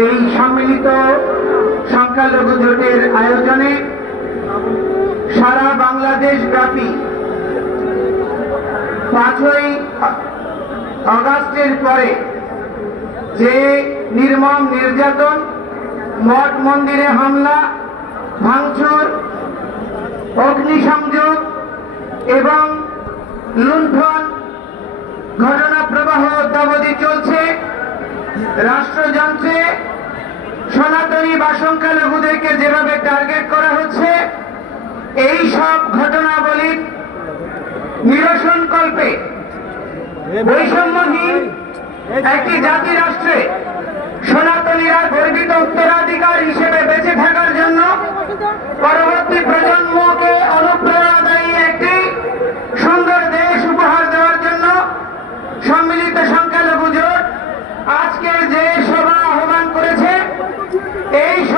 এই সম্মিলিত সংখ্যালঘু জোটের আয়োজনে সারা বাংলাদেশ ব্যাপী পাঁচই আগস্টের পরে যে নির্মম নির্যাতন, মঠ মন্দিরে হামলা, ভাঙচুর, অগ্নিসংযোগ এবং লুণ্ঠন, ঘটনা প্রবাহ অদ্যাবধি চলছে। রাষ্ট্রযন্ত্রে সনাতনী বা সংখ্যালঘুদেরকে যেভাবে টার্গেট করা হচ্ছে, এই সব ঘটনাবলীর নিরসন কল্পে বৈষম্যহীন একটি জাতি রাষ্ট্রে সনাতনীরা গর্বিত উত্তরাধিকার হিসেবে বেঁচে থাকার জন্য পরবর্তী প্রজন্মকে অনুপ্রেরণাদায়ী একটি সুন্দর দেশ উপহার দেওয়ার জন্য সম্মিলিত সংখ্যালঘু